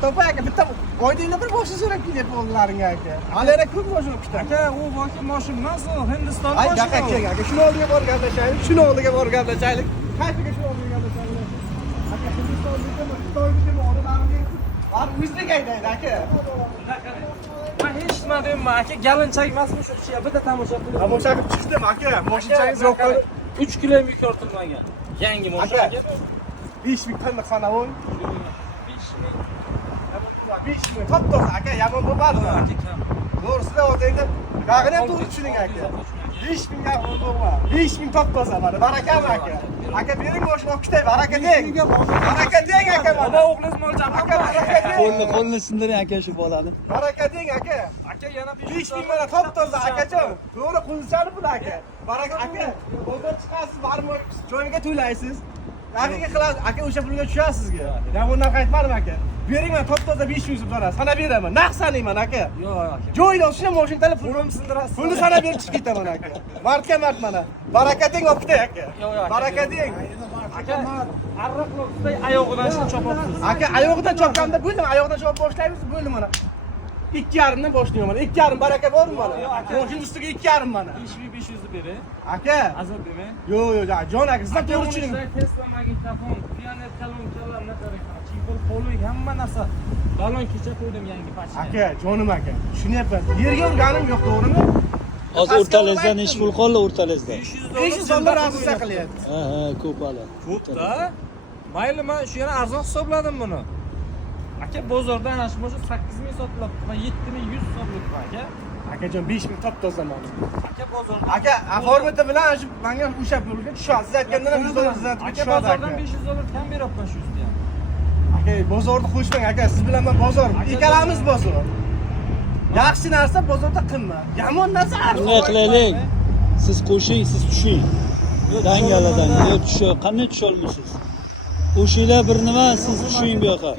Topa aka bitta oydinda bir boshni so'rab kelyapti o'g'llaringga aka. Alera ko'p boshni o'qishdi. Aka, u mashina emas, u Hindiston Ay, mashina. aka, aka, shuni oldiga borib gaplashaylik, shuni oldiga borib gaplashaylik. Qaysiga shuni oldiga gaplashaylik? Aka, Hindistondagimi, Xitoydagimi odamlarga var o'zbek aytaydi aka. Men hech nima deyman, aka, galinchak emasmi shu ishga bitta tomosha qilib. Tomosha qilib chiqdim aka, moshinchangiz yo'q. 3 kilo yuk ortilmagan. Yangi mashina aka. 5000 tonna qanavoy. 5000 top to'g'ri aka, yomon bo'lmadi. To'g'risida o'taydi. Yog'ini ham to'g'ri tushuning aka. 5000 ga yomon bo'lmadi. 5000 top toza mana, barakami aka. Aka bering boshini o'qitay, baraka deng. Baraka deng aka mana. Baba o'g'lingiz mo'ljam aka, baraka deng. Qo'lni sindiring aka shu bolani. Baraka deng aka. Aka yana 5000 mana top toza akajon. To'g'ri qo'lchani pul aka. Baraka aka. Bozor chiqasiz, barmi joyiga to'laysiz. Aka qilasiz, aka o'sha pulga tushasizga. Yamondan qaytmadim aka. Bering mana top toza 500 so'm to'lasiz. Sana beraman. Naq sanayman aka. Yo'q aka. Joyda shuna mashinani Pulim sindirasiz. pulni sana berib chiqib ketaman aka. Martga mart mana. Baraka deng olib ketay aka. Yo'q, Baraka deng. Aka, arraqloqday oyog'idan shuni chopasiz. Aka oyoqdan chopganda bo'ldi, oyoqdan chopib boshlaymiz, bo'ldi mana. 2,5 dan boshlayman mana. 2,5 baraka bormi mana? Mashina ustiga 2,5 mana. 5500 ni bering. Aka. Azab demang. Yo'q, jon aka, sizlar to'g'ri tushuning. Tesla magnitofon, pianet kolonkalar, chipol, qo'lik hamma narsa. Balon kecha qo'ydim yangi pachka. Aka, jonim aka. Tushunyapman. Yerga urganim yo'q, to'g'rimi? Hozir o'rtalangizdan ish pul qoldi o'rtalangizda. 500 dollar asosiy qilyapti. Ha, ko'p hali. Ko'p-da. Mayli, men shu yana arzon hisobladim buni. Aka, bozorda ana shu 8000 sotilyapti va 7100 sotilyapti aka. Akajon 5000 top tozaman. Aka, bozorda. Aka, formati bilan shu menga o'sha pulga tushadi. Siz aytgandan ham 100 dollar sizdan aka, tushadi. bozordan 500 dollar kam beryapman shu yerda ham. Aka, bozorni qo'shmang aka, siz bilan men bozor. Ikkalamiz bozor. Yaxshi narsa bozorda qimmat. Yomon narsa Shunday qilaylik. Siz qo'shing, siz tushing. Dangaladan yo tusha, qanday tusha olmaysiz? Qo'shinglar bir nima, siz tushing bu yoqqa.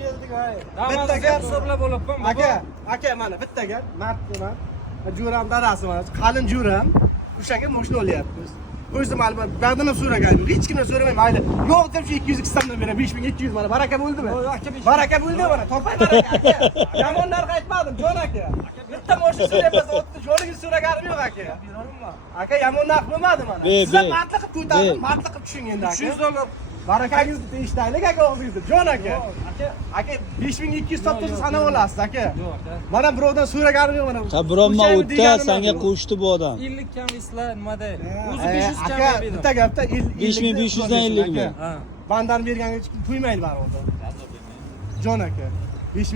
Bittaga hisoblab olyapman. aka mana bitta gap, martman. Jo'ram dadasi mana, qalin jo'ram. O'shaga mashina olyapmiz. O'zim albatta ba'dan so'raganim. Hech kimdan so'ramayman, mayli. Yo'q deb shu 200 qismdan beraman, 5200 mana. Baraka bo'ldimi? Baraka bo'ldi mana. Topay baraka aka. Yomon narx aytmadim, jon aka. Bitta mashina so'rayapsiz, o'tni jo'ningiz so'raganim yo'q aka. Aka, yomon narx bo'lmadi mana. Sizlar mardlik qilib ko'tarib, mardlik qilib tushing endi aka. 300 dollar. Barakangizni eshitaylik aka og'zingizda, jon aka. Aka 5200 topsa sanab olasiz aka. Yo'q aka. Mana birovdan so'raganim yo'q mana. Qabronma o'tda senga qo'shdi bu odam. 50 kam islar nimada? O'zi 500 kam aka, berdim. bitta gapda 5500 dan 50 ming. Bandan berganga hech kim qo'ymaydi baribir. Jon aka.